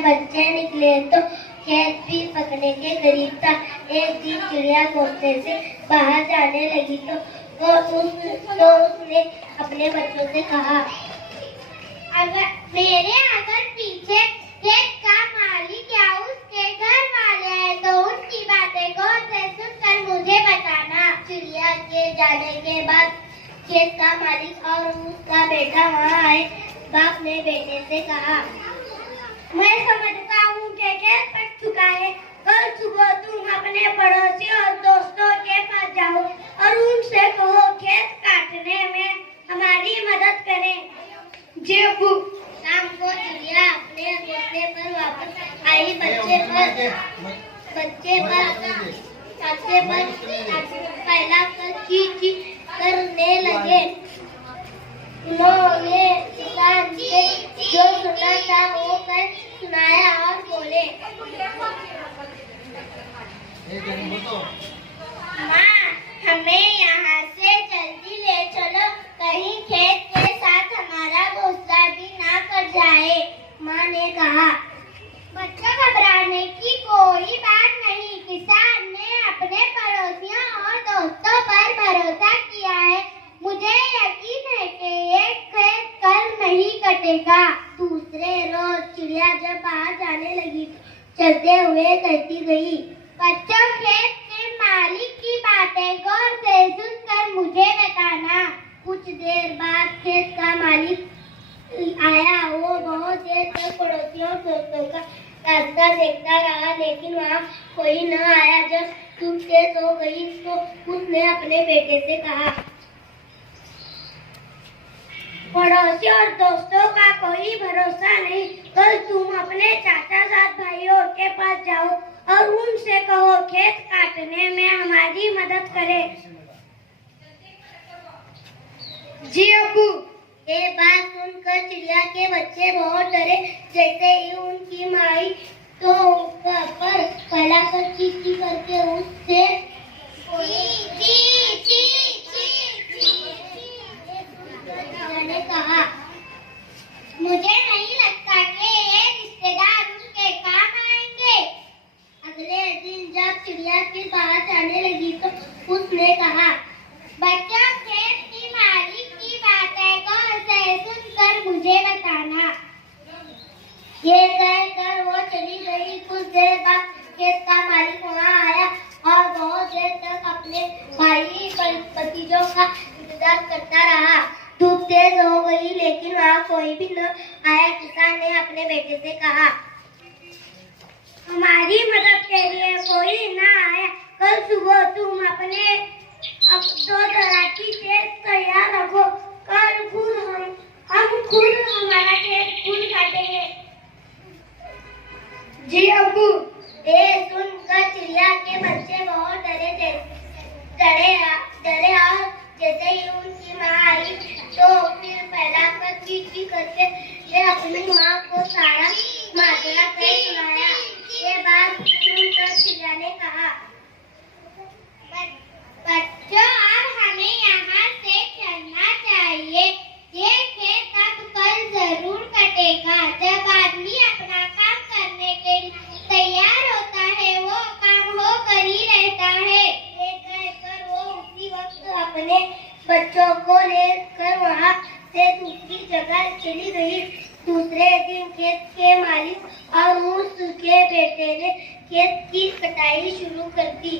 बच्चे निकले तो खेत भी पकने के करीब था। एक दिन चिड़िया घोंसले से बाहर जाने लगी तो उसने अपने बच्चों से कहा, अगर पीछे खेत का मालिक या उसके घर वाले हैं तो उनकी बातें गौर से सुनकर मुझे बताना। चिड़िया के जाने के बाद खेत का मालिक और उसका बेटा वहाँ आए। बाप ने बेटे से कहा, मैं समझता हूँ कि खेत पक चुका है। कल सुबह तुम अपने पड़ोसी और दोस्तों के पास जाओ और उनसे कहो खेत काटने में हमारी मदद करें। जी अब्बू। शाम को चिड़िया अपने घोंसले पर वापस आई। बच्चे पर फैलाकर चीं करने लगे। उन्होंने किसान से जो सुना था वो कर सुनाया और बोले, माँ हमें यहाँ से जल्दी ले चलो, कहीं खेत के साथ हमारा घोंसला भी ना कट जाए। माँ ने कहा, बच्चों घबराने की कोई बात नहीं। किसान ने अपने पड़ोसियों और दोस्तों पर भरोसा किया है। मुझे यकीन है कि ये खेत कल नहीं कटेगा। दूसरे रोज चिड़िया जब बाहर जाने लगी चलते हुए कहती गई, बच्चों खेत के मालिक की बातें गौर से सुनकर मुझे बताना। कुछ देर बाद खेत का मालिक आया। वो बहुत देर तक पड़ोसियों और दोस्तों का रास्ता देखता रहा, लेकिन वहाँ कोई न आया। जब धूप तेज हो गई तो उसने अपने बेटे से कहा, पड़ोसी और दोस्तों का कोई भरोसा नहीं। कल तुम अपने चाचा साथ भाइयों के पास जाओ और उनसे कहो खेत काटने में हमारी मदद करें। जी अब्बू। ये बात सुनकर चिड़िया के बच्चे बहुत डरे। जैसे ही उनकी माँ आई तो पर फैलाकर चीं करके उससे ने कहा, मुझे नहीं लगता कि ये रिश्तेदार उनके काम आएंगे। अगले दिन जब चिड़िया फिर बाहर जाने लगी तो उसने कहा, बच्चों खेत की मालिक की बातें गौर से सुनकर मुझे बताना। ये कहकर वो चली गई। कुछ देर बाद खेत का मालिक वहाँ आया और बहुत देर तक अपने भाई भतीजों का इंतजार करता रहा। धूप तेज हो गई लेकिन वहाँ कोई भी न आया। किसान ने अपने बेटे से कहा, हमारी मदद के लिए कोई न आया। कल सुबह तुम अपने दो दराती तेज तैयार रखो। कल हम खुद हमारा खेत खुद काटेंगे। जी अब्बू। ये सुनकर चिड़िया के बच्चे बहुत डरे और जैसे ही उनकी माँ आई तो फिर फैलाकर चीं करके ये अपनी माँ को सारा माजरा कह सुनाया। ये बात सुनकर चिड़िया ने कहा, बच्चों अब हमें यहाँ से चलना चाहिए। ये खेत अब कल जरूर कटेगा। जब आदमी अपना काम करने के लिए तैयार होता है वो काम होकर ही रहता है। ये कहकर वो उसी वक्त अपने बच्चों को लेकर वहाँ से दूसरी जगह चली गई। दूसरे दिन खेत के मालिक और उसके बेटे ने खेत की कटाई शुरू कर दी।